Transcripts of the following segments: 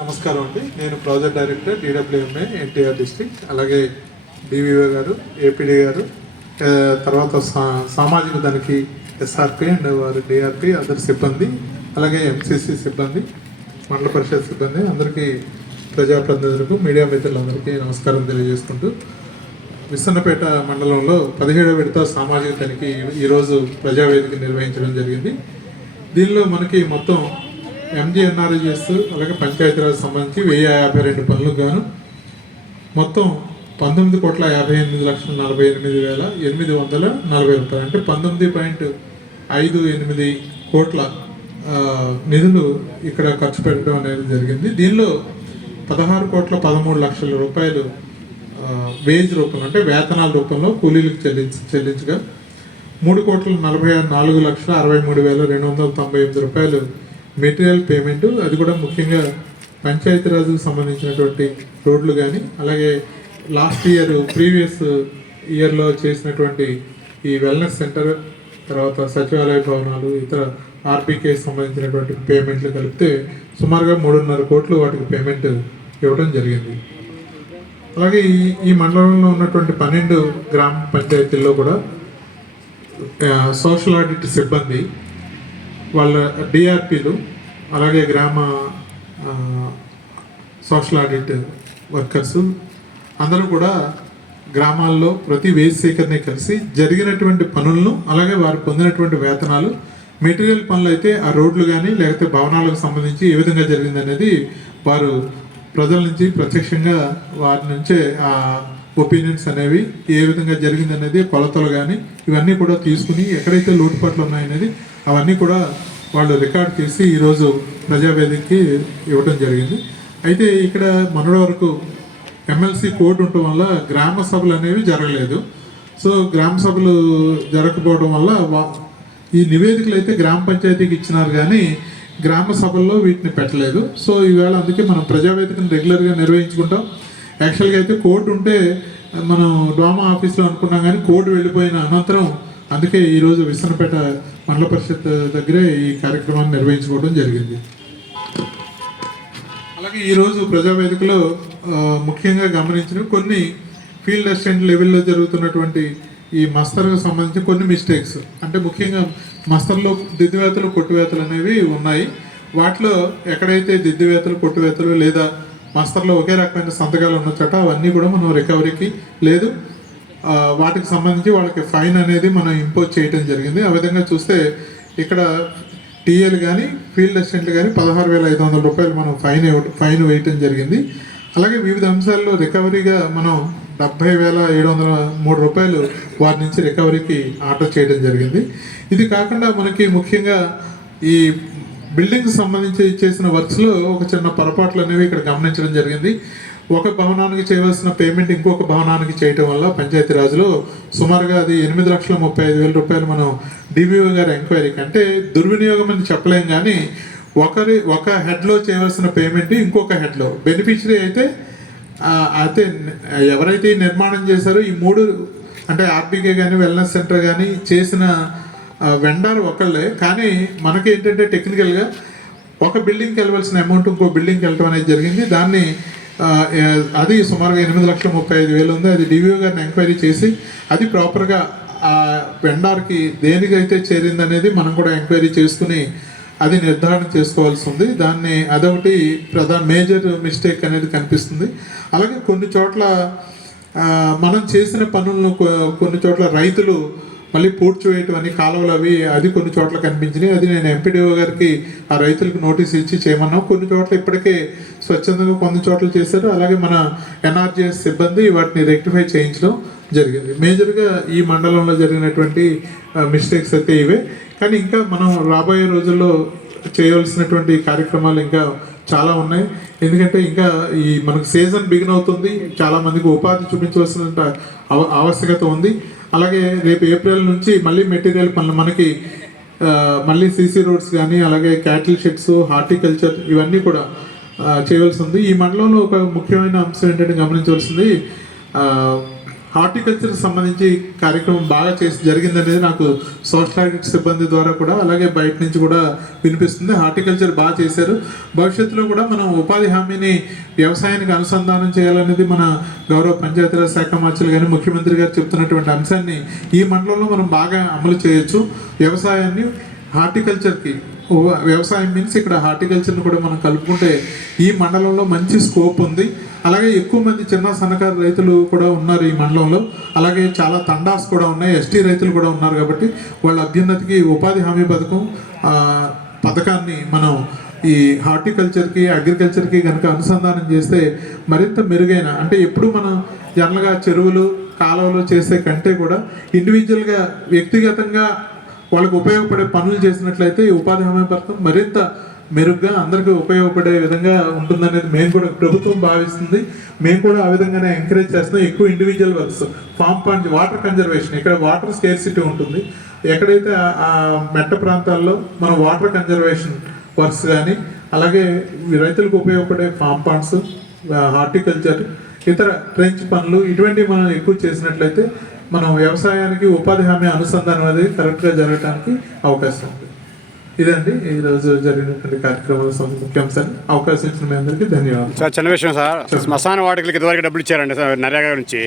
నమస్కారం అండి. నేను ప్రాజెక్ట్ డైరెక్టర్ డిడబ్ల్యూఎంఏ ఎన్టీఆర్ డిస్ట్రిక్ట్, అలాగే డివిఓ గారు, ఏపీడీ గారు, తర్వాత సామాజిక తనిఖీ ఎస్ఆర్పి అండ్ వారి డిఆర్పి, అదర్ సిబ్బంది, అలాగే ఎంసీసీ సిబ్బంది, మండల పరిషత్ సిబ్బంది అందరికీ, ప్రజాప్రతినిధులకు, మీడియా మిత్రులందరికీ నమస్కారం తెలియజేసుకుంటూ, విస్సన్నపేట మండలంలో 17వ విడత సామాజిక తనిఖీ ఈరోజు ప్రజావేదిక నిర్వహించడం జరిగింది. దీనిలో మనకి మొత్తం ఎంజీఎన్ఆర్జీఎస్ అలాగే పంచాయతీరాజ్ సంబంధించి 1052 పనులకు గాను మొత్తం 19,48,48,840 రూపాయలు, అంటే 19.58 కోట్ల నిధులు ఇక్కడ ఖర్చు పెట్టడం అనేది జరిగింది. దీనిలో 16,13,00,000 రూపాయలు వేజ్ రూపంలో, అంటే వేతనాల రూపంలో కూలీలకు చెల్లించగా 3,44,63,298 రూపాయలు మెటీరియల్ పేమెంట్, అది కూడా ముఖ్యంగా పంచాయతీరాజ్కు సంబంధించినటువంటి రోడ్లు కానీ, అలాగే లాస్ట్ ఇయర్ ప్రీవియస్ ఇయర్లో చేసినటువంటి ఈ వెల్నెస్ సెంటర్, తర్వాత సచివాలయ భవనాలు, ఇతర ఆర్బీకే సంబంధించినటువంటి పేమెంట్లు కలిపితే సుమారుగా 3.5 కోట్లు వాటికి పేమెంట్ ఇవ్వడం జరిగింది. అలాగే ఈ మండలంలో ఉన్నటువంటి 12 గ్రామ పంచాయతీల్లో కూడా సోషల్ ఆడిట్ సిబ్బంది, వాళ్ళ డిఆర్పీలు, అలాగే గ్రామ సోషల్ ఆడిట్ వర్కర్సు అందరూ కూడా గ్రామాల్లో ప్రతి వేజ్ సేకరణ కలిసి జరిగినటువంటి పనులను, అలాగే వారు పొందినటువంటి వేతనాలు, మెటీరియల్ పనులు అయితే ఆ రోడ్లు కానీ లేకపోతే భవనాలకు సంబంధించి ఏ విధంగా జరిగిందనేది వారు ప్రజల నుంచి ప్రత్యక్షంగా వారి నుంచే ఆ ఒపీనియన్స్ అనేవి ఏ విధంగా జరిగిందనేది కొలతలు కానీ ఇవన్నీ కూడా తీసుకుని ఎక్కడైతే లోటుపాట్లు ఉన్నాయనేది అవన్నీ కూడా వాళ్ళు రికార్డ్ చేసి ఈరోజు ప్రజావేదికకి ఇవ్వడం జరిగింది. అయితే ఇక్కడ మొన్నటి వరకు ఎమ్మెల్సీ కోడ్ ఉండటం వల్ల గ్రామ సభలు అనేవి జరగలేదు. సో గ్రామ సభలు జరగకపోవడం వల్ల ఈ నివేదికలు అయితే గ్రామ పంచాయతీకి ఇచ్చినారు కానీ గ్రామ సభల్లో వీటిని పెట్టలేదు. సో ఈవేళ అందుకే మనం ప్రజావేదికను రెగ్యులర్గా నిర్వహించుకుంటాం. యాక్చువల్గా అయితే కోడ్ ఉంటే మనం డ్వామా ఆఫీస్లో అనుకున్నాం, కానీ కోడ్ వెళ్ళిపోయిన అనంతరం అందుకే ఈరోజు విస్సన్నపేట మండల పరిషత్ దగ్గరే ఈ కార్యక్రమాన్ని నిర్వహించుకోవడం జరిగింది. అలాగే ఈరోజు ప్రజావేదికలో ముఖ్యంగా గమనించిన కొన్ని ఫీల్డ్ అసిస్టెంట్ లెవెల్లో జరుగుతున్నటువంటి ఈ మస్తర్కు సంబంధించి కొన్ని మిస్టేక్స్, అంటే ముఖ్యంగా మస్తర్లో దిద్దువేతలు కొట్టువేతలు అనేవి ఉన్నాయి. వాటిలో ఎక్కడైతే దిద్దువేతలు కొట్టువేతలు లేదా మస్తర్లో ఒకే రకమైన సంతకాలు ఉన్న చోట అవన్నీ కూడా మనం రికవరీకి లేదు వాటికి సంబంధించి వాళ్ళకి ఫైన్ అనేది మనం ఇంపోజ్ చేయడం జరిగింది. ఆ విధంగా చూస్తే ఇక్కడ టీఏలు కానీ ఫీల్డ్ అసిస్టెంట్లు కానీ 16,500 రూపాయలు మనం ఫైన్ వేయటం జరిగింది. అలాగే వివిధ అంశాల్లో రికవరీగా మనం 70,703 రూపాయలు వారి నుంచి రికవరీకి ఆర్డర్ చేయడం జరిగింది. ఇది కాకుండా మనకి ముఖ్యంగా ఈ బిల్డింగ్కి సంబంధించి చేసిన వర్క్స్లో ఒక చిన్న పొరపాట్లు అనేవి ఇక్కడ గమనించడం జరిగింది. ఒక భవనానికి చేయవలసిన పేమెంట్ ఇంకొక భవనానికి చేయటం వల్ల పంచాయతీరాజ్లో సుమారుగా అది 8,35,000 రూపాయలు మనం డివిఓ గారి ఎంక్వైరీకి, అంటే దుర్వినియోగం అని చెప్పలేం, కానీ ఒక హెడ్లో చేయవలసిన పేమెంట్ ఇంకొక హెడ్లో బెనిఫిషరీ అయితే ఎవరైతే నిర్మాణం చేశారో ఈ 3, అంటే ఆర్బీకే కానీ వెల్నెస్ సెంటర్ కానీ చేసిన వెండర్ ఒకళ్ళే, కానీ మనకి ఏంటంటే టెక్నికల్గా ఒక బిల్డింగ్కి వెళ్ళవలసిన అమౌంట్ ఇంకో బిల్డింగ్కి వెళ్ళడం అనేది జరిగింది. దాన్ని అది సుమారుగా 8,35,000 ఉంది. అది డివిఓ గారిని ఎంక్వైరీ చేసి అది ప్రాపర్గా ఆ వెండర్కి దేనికైతే చేరిందనేది మనం కూడా ఎంక్వైరీ చేసుకుని అది నిర్ధారణ చేసుకోవాల్సి ఉంది. దాన్ని అదొకటి మేజర్ మిస్టేక్ అనేది కనిపిస్తుంది. అలాగే కొన్ని చోట్ల మనం చేసిన పనులను కొన్ని చోట్ల రైతులు మళ్ళీ పూడ్చివేయటం అని కాలువలు అది కొన్ని చోట్ల కనిపించినాయి. అది నేను ఎంపీడీఓ గారికి ఆ రైతులకు నోటీస్ ఇచ్చి చేయమన్నాం. కొన్ని చోట్ల ఇప్పటికే స్వచ్ఛందంగా కొన్ని చోట్ల చేశారు. అలాగే మన ఎన్ఆర్జీఎస్ సిబ్బంది వాటిని రెక్టిఫై చేయించడం జరిగింది. మేజర్గా ఈ మండలంలో జరిగినటువంటి మిస్టేక్స్ అయితే ఇవే. కానీ ఇంకా మనం రాబోయే రోజుల్లో చేయవలసినటువంటి కార్యక్రమాలు ఇంకా చాలా ఉన్నాయి. ఎందుకంటే ఇంకా ఈ మనకు సీజన్ బిగిన్ అవుతుంది, చాలామందికి ఉపాధి చూపించవలసిన ఆవశ్యకత ఉంది. అలాగే రేపు ఏప్రిల్ నుంచి మళ్ళీ మెటీరియల్ పనులు మనకి మళ్ళీ సీసీ రోడ్స్ కానీ, అలాగే క్యాటిల్ షెడ్స్, హార్టికల్చర్ ఇవన్నీ కూడా చేయవలసి ఉంది. ఈ మండలంలో ఒక ముఖ్యమైన అంశం ఏంటంటే గమనించవలసింది, హార్టికల్చర్ సంబంధించి కార్యక్రమం బాగా జరిగిందనేది నాకు సోషల్ ఆడిట్ సిబ్బంది ద్వారా కూడా అలాగే బయట నుంచి కూడా వినిపిస్తుంది. హార్టికల్చర్ బాగా చేశారు. భవిష్యత్తులో కూడా మనం ఉపాధి హామీని వ్యవసాయానికి అనుసంధానం చేయాలనేది మన గౌరవ పంచాయతీరాజ్ శాఖ మంత్రులు కానీ ముఖ్యమంత్రి గారు చెప్తున్నటువంటి అంశాన్ని ఈ మండలంలో మనం బాగా అమలు చేయొచ్చు. వ్యవసాయాన్ని హార్టికల్చర్కి, వ్యవసాయం మీన్స్ ఇక్కడ హార్టికల్చర్ని కూడా మనం కలుపుకుంటే ఈ మండలంలో మంచి స్కోప్ ఉంది. అలాగే ఎక్కువ మంది చిన్న సన్నకారు రైతులు కూడా ఉన్నారు ఈ మండలంలో. అలాగే చాలా తండాస్ కూడా ఉన్నాయి, ఎస్టీ రైతులు కూడా ఉన్నారు. కాబట్టి వాళ్ళ అభ్యున్నతికి ఉపాధి హామీ పథకాన్ని మనం ఈ హార్టికల్చర్కి, అగ్రికల్చర్కి కనుక అనుసంధానం చేస్తే మరింత మెరుగైన, అంటే ఎప్పుడు మనం జనరల్గా చెరువులు కాలువలు చేసే కంటే కూడా ఇండివిజువల్గా వ్యక్తిగతంగా వాళ్ళకు ఉపయోగపడే పనులు చేసినట్లయితే ఈ ఉపాధి హామీ పథకం మరింత మెరుగ్గా అందరికీ ఉపయోగపడే విధంగా ఉంటుందనేది మేము కూడా, ప్రభుత్వం భావిస్తుంది. మేము కూడా ఆ విధంగానే ఎంకరేజ్ చేస్తున్నాం. ఎక్కువ individual works, farm pond, water conservation, ఇక్కడ వాటర్ స్కేర్సిటీ ఉంటుంది. ఎక్కడైతే ఆ మెట్ట ప్రాంతాల్లో మనం వాటర్ కన్జర్వేషన్ వర్క్స్ కానీ, అలాగే రైతులకు ఉపయోగపడే ఫామ్ పాండ్స్, హార్టికల్చర్, ఇతర ట్రెంచ్ పనులు ఇటువంటివి మనం ఎక్కువ చేసినట్లయితే మనం వ్యవసాయానికి ఉపాధి హామీ అనుసంధానం అనేది కరెక్ట్గా జరగడానికి అవకాశం ఉంది. ఇదండి ఈరోజు జరిగినటువంటి కార్యక్రమాల ముఖ్యాంశాలు. అవకాశం ఇచ్చిన మీ అందరికీ ధన్యవాదాలు. సార్ చిన్న విషయం సార్, శ్మశాన వాటికలకి ఇదివరకు డబ్బులు ఇచ్చారండి నరేగా నుంచి.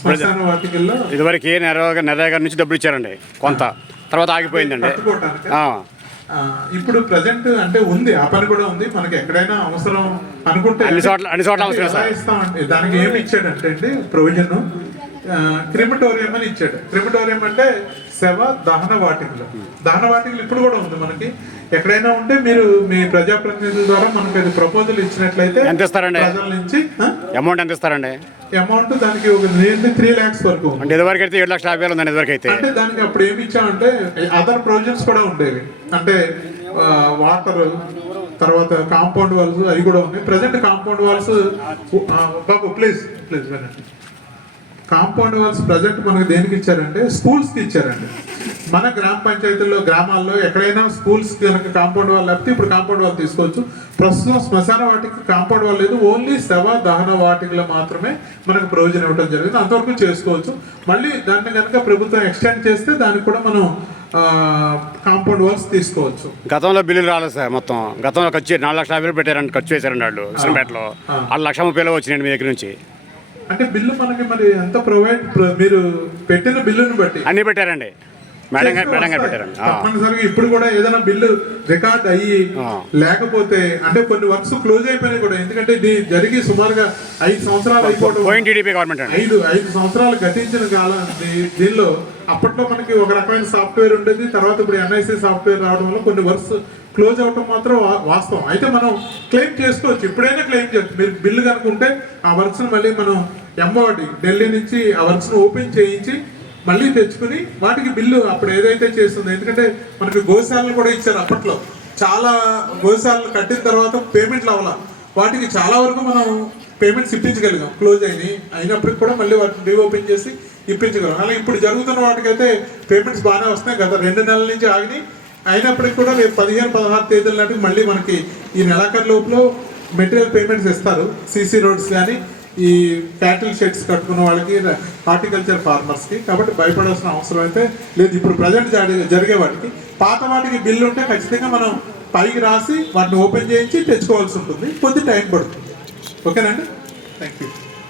శ్మశాన వాటికల్లో ఇదివరకు నరేగా నుంచి డబ్బులు ఇచ్చారండి కొంత, తర్వాత ఆగిపోయిందండి. ఇప్పుడు ప్రజెంట్ అంటే ఉంది, ఆ పని కూడా ఉంది. మనకి ఎక్కడైనా అవసరం అనుకుంటే అన్ని చోట్ల అవసరం సార్. ఇస్తామండి. దానికి ఏమి ఇచ్చాడంటే అండి ప్రొవిజన్, క్రిమటోరియం అని ఇచ్చాడు. క్రిమటోరియం అంటే శవ దహన వాటికలు. దహన వాటికలు ఇప్పుడు కూడా ఉంది మనకి. ఎక్కడైనా ఉంటే మీరు మీ ప్రజాప్రతినిధుల ద్వారా మనకి అది ప్రపోజల్ ఇచ్చినట్లయితే ఎంత ఇస్తారండి? ప్రజల నుంచి అమౌంట్ ఎంత ఇస్తారండి? అమౌంట్ దానికి ఒక 3 lakhs వరకు. అంటే ఇదివరకు అయితే 7,50,000 ఉందండి ఇదివరకు అయితే. అంటే దానికి అప్పుడు ఏమి ఇచ్చామంటే అదర్ ప్రొవిజన్స్ కూడా ఉండేవి. అంటే వాటర్, తర్వాత కాంపౌండ్ వాల్స్ అవి కూడా ఉన్నాయి. ప్రజెంట్ కాంపౌండ్ వాల్స్, బాబు ప్లీజ్ వినండి, కాంపౌండ్ వాల్స్ ప్రజెంట్ మనకు దేనికి ఇచ్చారంటే స్కూల్స్కి ఇచ్చారండి. మన గ్రామ పంచాయతీల్లో, గ్రామాల్లో ఎక్కడైనా స్కూల్స్ కనుక కాంపౌండ్ వాల్ లేకపోతే ఇప్పుడు కాంపౌండ్ వాల్ తీసుకోవచ్చు. ప్రస్తుతం శ్మశాన వాటికి కాంపౌండ్ వాల్ లేదు, ఓన్లీ శవ దహన వాటికలో మాత్రమే మనకు ప్రయోజనం ఇవ్వడం జరిగింది. అంతవరకు చేసుకోవచ్చు. మళ్ళీ దాన్ని కనుక ప్రభుత్వం ఎక్స్టెండ్ చేస్తే దానికి కూడా మనం కాంపౌండ్ వాల్స్ తీసుకోవచ్చు. గతంలో బిల్లులు రాలేదు సార్. మొత్తం గతంలో ఖర్చు 4,50,000 పెట్టారండి, ఖర్చు చేశారండి వాళ్ళు విసనపేటలో. 1,30,000 వచ్చినాయండి మీ దగ్గర నుంచి. అంటే బిల్లు మనకి మరి ఎంత మీరు పెట్టిన బిల్లుని బట్టి అన్ని పెట్టారండి. మేడం గారు పెట్టారండి. తప్పనిసరిగా ఇప్పుడు కూడా ఏదైనా బిల్లు రికార్డ్ అయ్యి లేకపోతే, అంటే కొన్ని వర్క్స్ క్లోజ్ అయిపోయినాయి కూడా. ఎందుకంటే ఇది జరిగి సుమారుగా 5 సంవత్సరాలు అయిపోవడం, టీడీపీ గవర్నమెంట్ 5 సంవత్సరాలు గతించిన కాలం. దీనిలో అప్పట్లో మనకి ఒక రకమైన సాఫ్ట్వేర్ ఉండేది. తర్వాత ఇప్పుడు NIC సాఫ్ట్వేర్ రావడం వల్ల కొన్ని వర్క్స్ క్లోజ్ అవడం మాత్రం వాస్తవం. అయితే మనం క్లెయిమ్ చేసుకోవచ్చు, ఇప్పుడైనా క్లెయిమ్ చేయొచ్చు. మీరు బిల్లు కనుక ఉంటే ఆ వర్క్స్ని మళ్ళీ మనం MOD ఢిల్లీ నుంచి ఆ వర్క్స్ని ఓపెన్ చేయించి మళ్ళీ తెచ్చుకుని వాటికి బిల్లు అప్పుడు ఏదైతే చేస్తుందో, ఎందుకంటే మనకి గోశాలను కూడా ఇచ్చారు అప్పట్లో. చాలా గోశాలను కట్టిన తర్వాత పేమెంట్లు అవ్వాల, వాటికి చాలా వరకు మనం పేమెంట్స్ ఇప్పించగలిగాం. క్లోజ్ అయినప్పటికి కూడా మళ్ళీ వాటిని రీఓపెన్ చేసి ఇప్పించగలం. అలా ఇప్పుడు జరుగుతున్న వాటికైతే పేమెంట్స్ బాగానే వస్తున్నాయి. గత 2 నెలల నుంచి ఆగినాయి. అయినప్పటికీ కూడా రేపు 15-16 తేదీల నాటికి మళ్ళీ మనకి ఈ నెలాఖరు లోపల మెటీరియల్ పేమెంట్స్ ఇస్తారు. CC రోడ్స్ కానీ, ఈ క్యాటిల్ షెడ్స్ కట్టుకున్న వాళ్ళకి, హార్టికల్చర్ ఫార్మర్స్కి. కాబట్టి భయపడాల్సిన అవసరం అయితే లేదు. ఇప్పుడు ప్రజెంట్ జరిగే వాటికి, పాత వాటికి బిల్లు ఉంటే ఖచ్చితంగా మనం పైకి రాసి వాటిని ఓపెన్ చేయించి తెచ్చుకోవాల్సి ఉంటుంది. కొద్ది టైం పడుతుంది. ఓకేనండి, థ్యాంక్ యూ.